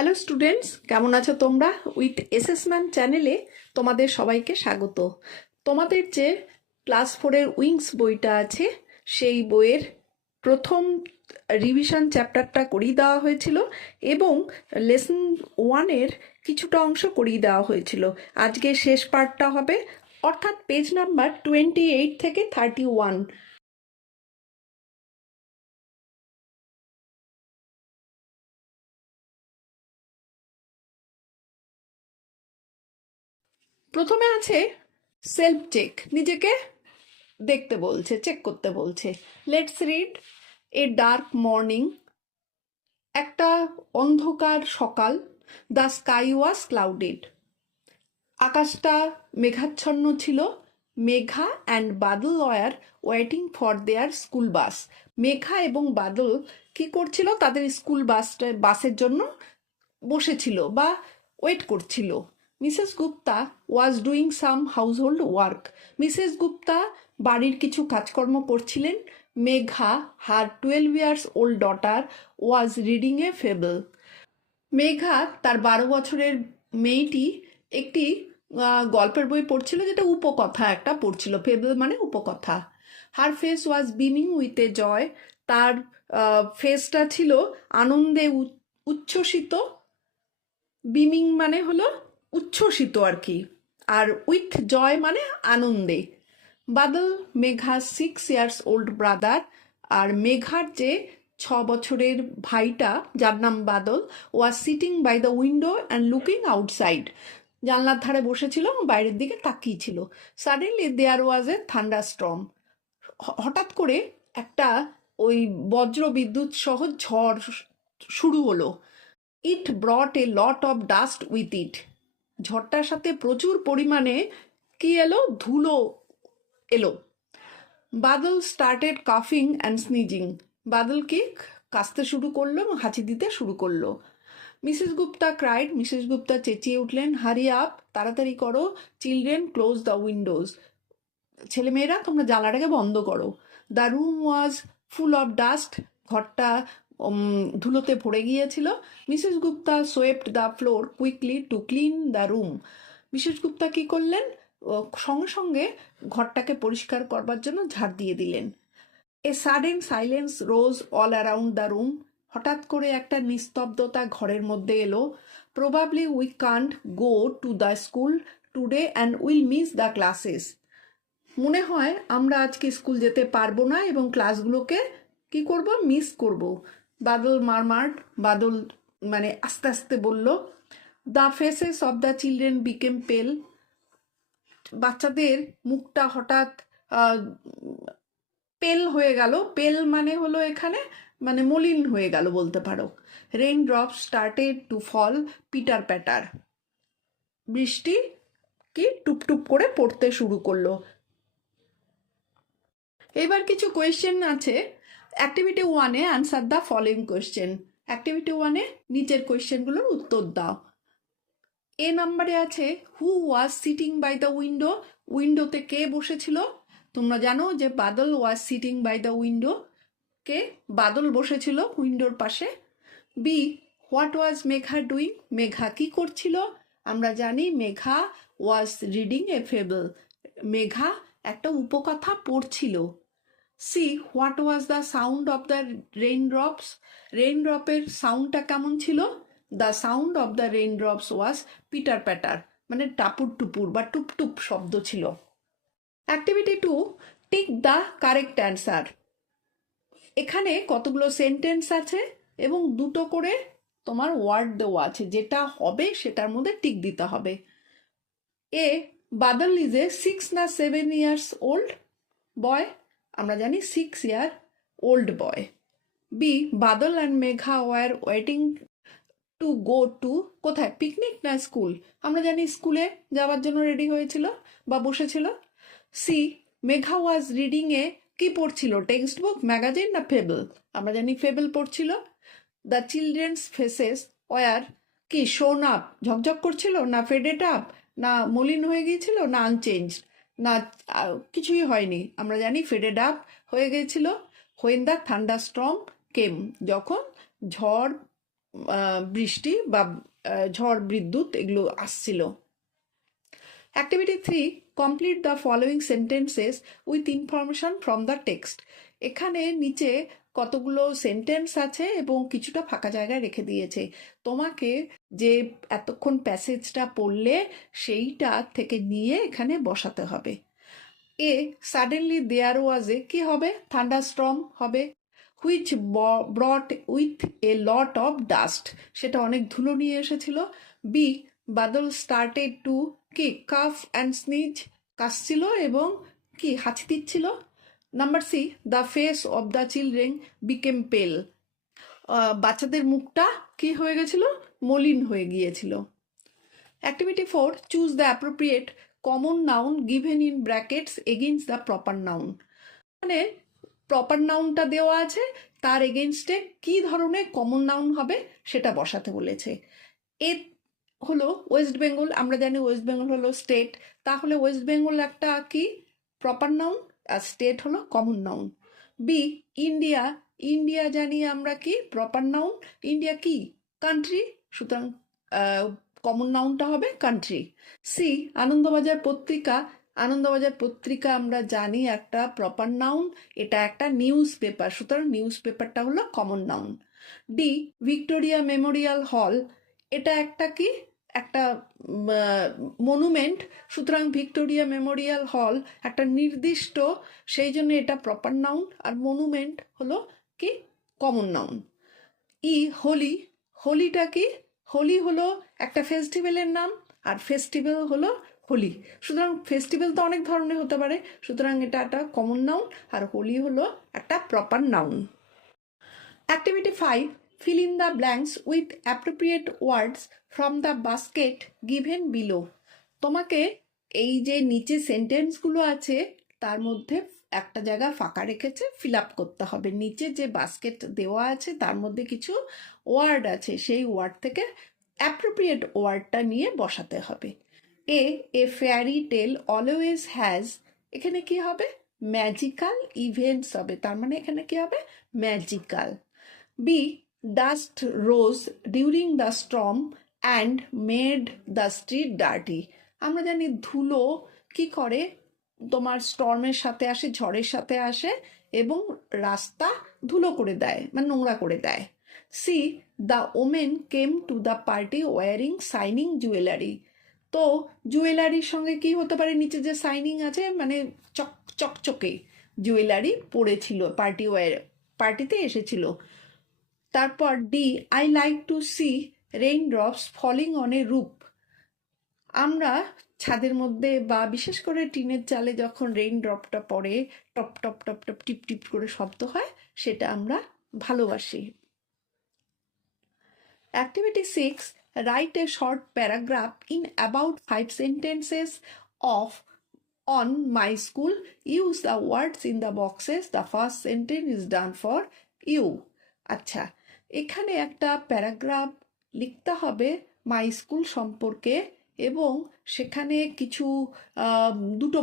Hello students, কেমন আছো তোমরা? উইথ এসএসম্যান চ্যানেলে তোমাদের সবাইকে স্বাগত। তোমাদের যে ক্লাস 4-এর উইংস বইটা আছে, সেই বইয়ের প্রথম রিভিশন চ্যাপ্টারটা করিয়ে দেওয়া হয়েছিল এবং লেসন 1-এর কিছুটা অংশ করিয়ে দেওয়া হয়েছিল। আজকে শেষ পার্টটা হবে, অর্থাৎ পেজ নাম্বার 28 থেকে 31। প্রথমে আছে সেলফ চেক, নিজেকে দেখতে বলছে, চেক করতে বলছে। Let's read. A dark morning, একটা অন্ধকার সকাল। দ্য স্কাই ওয়াজ ক্লাউডেড, আকাশটা মেঘাচ্ছন্ন ছিল। Megha and Badal war waiting for their school bus. Megha এবং বাদল কি করছিল? তাদের স্কুল বাসের জন্য বসেছিল বা ওয়েট করছিল। Mrs Gupta was doing some household work. Mrs Gupta বাড়ির কিছু কাজকর্ম করছিলেন। মেঘা, হার 12 years old daughter, was reading a fable. Megha, তার 12 বছরের মেয়েটি, একটি গল্পের বই পড়ছিল, যেটা উপকথা একটা পড়ছিল। ফেবল মানে উপকথা। Her face was beaming with a joy, তার ফেসটা ছিল আনন্দে উচ্ছ্বসিত। বিমিং মানে হলো উচ্ছ্বসিত আর কি, আর উইথ জয় মানে আনন্দে। Badal, Megha 6 years old brother, আর মেঘার যে 6 বছরের ভাইটা, যার নাম Badal, was sitting by the window and looking outside, জানলার ধারে বসেছিল এবং বাইরের দিকে তাকিয়েছিল। Suddenly there was a thunder storm, হঠাৎ করে একটা ওই বজ্র বিদ্যুৎ সহ ঝড় শুরু হলো। It brought a lot of dust with it, ঝড়টার সাথে প্রচুর পরিমাণে কি এলো? ধুলো এলো। বাদল স্টার্টেড কাফিং অ্যান্ড স্নিজিং, বাদল কি কাশতে শুরু করলো এবং হাঁচি দিতে শুরু করলো। Mrs Gupta cried, Mrs Gupta চেঁচিয়ে উঠলেন, হারি আপ, তাড়াতাড়ি করো। চিলড্রেন ক্লোজ দ্য উইন্ডোজ, ছেলেমেয়েরা তোমরা জানলাটাকে বন্ধ করো। The room was full of dust, ঘরটা ধুলোতে ভরে গিয়েছিল। Mrs Gupta swept the floor quickly to clean the room, Mrs Gupta কি করলেন? সঙ্গে সঙ্গে ঘরটাকে পরিষ্কার করবার জন্য ঝাড় দিয়ে দিলেন। A sudden silence rose all around the room, হঠাৎ করে একটা নিস্তব্ধতা ঘরের মধ্যে এলো। Probably we can't go to the school today and will miss the classes, মনে হয় আমরা আজকে স্কুল যেতে পারবো না এবং ক্লাসগুলোকে কি করব? মিস করব। বাদল মারমার্ড, বাদল মানে আস্তে আস্তে বলল। The faces of the children became পেল, বাচ্চাদের মুখটা হঠাৎ পেল হয়ে গেল। পেল মানে হলো এখানে মানে মলিন হয়ে গেল বলতে পারো। Rain drop started to fall pitter patter, বৃষ্টি কি টুপটুপ করে পড়তে শুরু করলো। এবার কিছু কোয়েশ্চেন আছে। অ্যাক্টিভিটি 1-এ answer the following question. Activity 1-এ নিচের কোয়েশ্চেনগুলোর উত্তর দাও। এ নাম্বারে আছে who was sitting by the window, উইন্ডোতে কে বসেছিল? তোমরা জানো যে Badal was sitting by the window, কে? বাদল বসেছিল উইন্ডোর পাশে। B, what was Megha doing, Megha কি করছিল? আমরা জানি Megha was reading a fable, Megha একটা উপকথা পড়ছিল। C, what was the sound of the rain drops, rain ড্রপের সাউন্ডটা কেমন ছিল? The sound of the rain drops was pitter patter, মানে টাপুর টুপুর বা টুপটুপ শব্দ ছিল। Activity 2, tick the correct answer. এখানে কতগুলো সেন্টেন্স আছে এবং দুটো করে তোমার ওয়ার্ড দেওয়া আছে, যেটা হবে সেটার মধ্যে টিক দিতে হবে। এ, বাদল ইজ এ 6 না 7 ইয়ার্স ওল্ড বয়, আমরা জানি 6 year old boy. B, Badal and Megha were waiting to go to, কোথায়? পিকনিক না স্কুল? আমরা জানি স্কুলে যাওয়ার জন্য রেডি হয়েছিল বা বসেছিল। C, Megha was reading a, কি পড়ছিল? টেক্সট বুক, ম্যাগাজিন না ফেবল? আমরা জানি ফেবল পড়ছিল। দ্য চিলড্রেন্স ফেসেস ওয়ার কি শোন আপ, ঝকঝক করছিল না ফেডেড আপ, না মলিন হয়ে গিয়েছিল, না আনচেঞ্জ, না কিছুই হয়নি? আমরা জানি ফেডেড আপ হয়ে গিয়েছিল। হোয়েন দ্য থান্ডার স্টর্ম কেম, যখন ঝড় বৃষ্টি বা ঝড় বিদ্যুৎ এগুলো আসছিল। Activity 3, complete the following sentences with information from the text. এখানে নিচে কতগুলো সেন্টেন্স আছে এবং কিছুটা ফাঁকা জায়গায় রেখে দিয়েছে। তোমাকে যে এতক্ষণ প্যাসেজটা পড়লে সেইটা থেকে নিয়ে এখানে বসাতে হবে। এ সাডেনলি দেয়ার ওয়াজ এ কি হবে? থান্ডারস্টর্ম হবে। Which ব্রট with a lot of dust, সেটা অনেক ধুলো নিয়ে এসেছিল। বি বাদল স্টার্টেড টু কি কাফ অ্যান্ড স্নিজ, কাশছিল এবং কি হাঁচি দিচ্ছিল। Number C the face of the children became পেল, বাচ্চাদের মুখটা কি হয়ে গেছিল? মলিন হয়ে গিয়েছিল। Activity 4, choose the appropriate common noun given in brackets against the proper noun. মানে প্রপার নাউনটা দেওয়া আছে, তার এগেনস্টে কি ধরনের কমন নাউন হবে সেটা বসাতে বলেছে। এ হলো ওয়েস্ট বেঙ্গল, আমরা জানি ওয়েস্ট বেঙ্গল হলো স্টেট, তাহলে ওয়েস্ট বেঙ্গল একটা কি প্রপার নাউন আর স্টেট হলো common noun. B India, India জানি আমরা কি প্রপার নাউন, ইন্ডিয়া কি কান্ট্রি, সুতরাং কমন নাউনটা হবে কান্ট্রি। সি আনন্দবাজার পত্রিকা, আনন্দবাজার পত্রিকা আমরা জানি একটা প্রপার নাউন, এটা একটা নিউজ পেপার, সুতরাং নিউজ পেপারটা হলো common noun. D Victoria Memorial হল, এটা একটা কি একটা মনুমেন্ট, সুতরাং ভিক্টোরিয়া মেমোরিয়াল হল একটা নির্দিষ্ট, সেই জন্য এটা প্রপার নাউন, আর মনুমেন্ট হলো কি কমন নাউন। ই হোলি, হোলিটা কি? হোলি হলো একটা ফেস্টিভ্যালের নাম, আর ফেস্টিভ্যাল হলো হোলি, সুতরাং ফেস্টিভ্যাল তো অনেক ধরনের হতে পারে, সুতরাং এটা একটা কমন নাউন, আর হোলি হলো একটা proper noun. Activity 5, fill in the blanks with appropriate words from the basket given below। তোমাকে এই যে নিচে সেন্টেন্সগুলো আছে তার মধ্যে একটা জায়গা ফাঁকা রেখেছে, ফিল আপ করতে হবে। নিচে যে বাস্কেট দেওয়া আছে তার মধ্যে কিছু ওয়ার্ড আছে, সেই ওয়ার্ড থেকে অ্যাপ্রোপ্রিয়েট ওয়ার্ডটা নিয়ে বসাতে হবে। এ ফেয়ারি টেল অলওয়েজ হ্যাজ, এখানে কি হবে? ম্যাজিক্যাল ইভেন্টস হবে, তার মানে এখানে কি হবে? Magical. B dust rose during the storm and made the street dirty, আমরা জানি ধুলো কি করে, তোমার স্টর্মের সাথে আসে, ঝড়ের সাথে আসে এবং রাস্তা ধুলো করে দেয়, মানে নোংরা করে দেয়। C the women came to the party wearing shining jewellery, তো জুয়েলারির সঙ্গে কি হতে পারে? নিচে যে শাইনিং আছে মানে চকচকে জুয়েলারি পরেছিল, পার্টিতে এসেছিল। তারপর D I like to see raindrops falling on a roof, আমরা ছাদের মধ্যে বা বিশেষ করে টিনের চালে যখন রেইন ড্রপটা পড়ে, টপ টপ টপ টপ টিপ টিপ করে শব্দ হয়, সেটা আমরা ভালোবাসি। Activity 6, write a short paragraph in about 5 sentences of on my school, use the words in the boxes, the first sentence is done for you. আচ্ছা, এখানে একটা প্যারাগ্রাফ লিখতে হবে মাই স্কুল সম্পর্কে, এবং সেখানে কিছু দুটো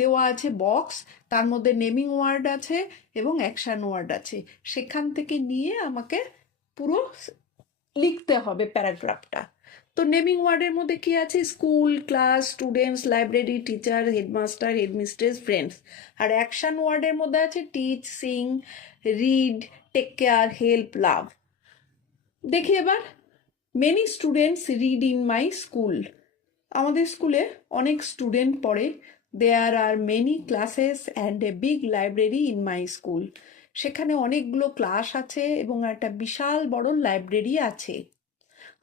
দেওয়া আছে বক্স, তার মধ্যে নেমিং ওয়ার্ড আছে এবং অ্যাকশন ওয়ার্ড আছে, সেখান থেকে নিয়ে আমাকে পুরো লিখতে হবে প্যারাগ্রাফটা। তো নেমিং ওয়ার্ডের মধ্যে কি আছে? School, class, students, library, teacher, headmaster, headmistress, friends. আর অ্যাকশন ওয়ার্ডের মধ্যে আছে teach, sing, read, take care, help, love. দেখি এবার, many students read in my school, আমাদের স্কুলে অনেক স্টুডেন্ট পড়ে। There are many classes and a big library in my school, সেখানে অনেকগুলো ক্লাস আছে এবং একটা বিশাল বড় লাইব্রেরি আছে।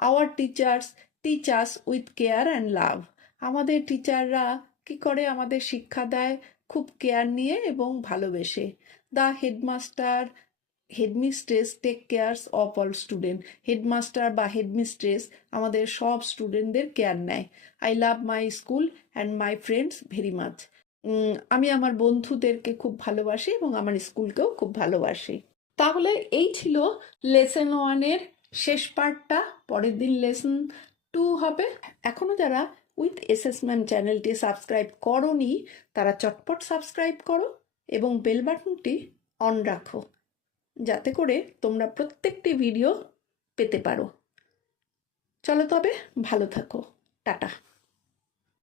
Our teachers teach us with care and love, আমাদের টিচাররা কি করে? আমাদের শিক্ষা দেয় খুব কেয়ার নিয়ে এবং ভালোবেসে। The headmaster headmistress take cares of all student, headmaster বা হেডমিস্ট্রেস আমাদের সব স্টুডেন্টদের কেয়ার নেয়। I love my school and my friends very much, আমি আমার বন্ধুদেরকে খুব ভালোবাসি এবং আমার স্কুলকেও খুব ভালোবাসি। তাহলে এই ছিল লেসন 1-এর শেষ পার্টটা, পরের দিন লেসন 2 হবে। এখনো যারা উইথ অ্যাসেসমেন্ট চ্যানেলটি সাবস্ক্রাইব করোনি তারা চটপট সাবস্ক্রাইব করো এবং বেল বাটনটি অন রাখো, যাতে করে তোমরা প্রত্যেকটি ভিডিও পেতে পারো। চলো তবে, ভালো থাকো। টাটা।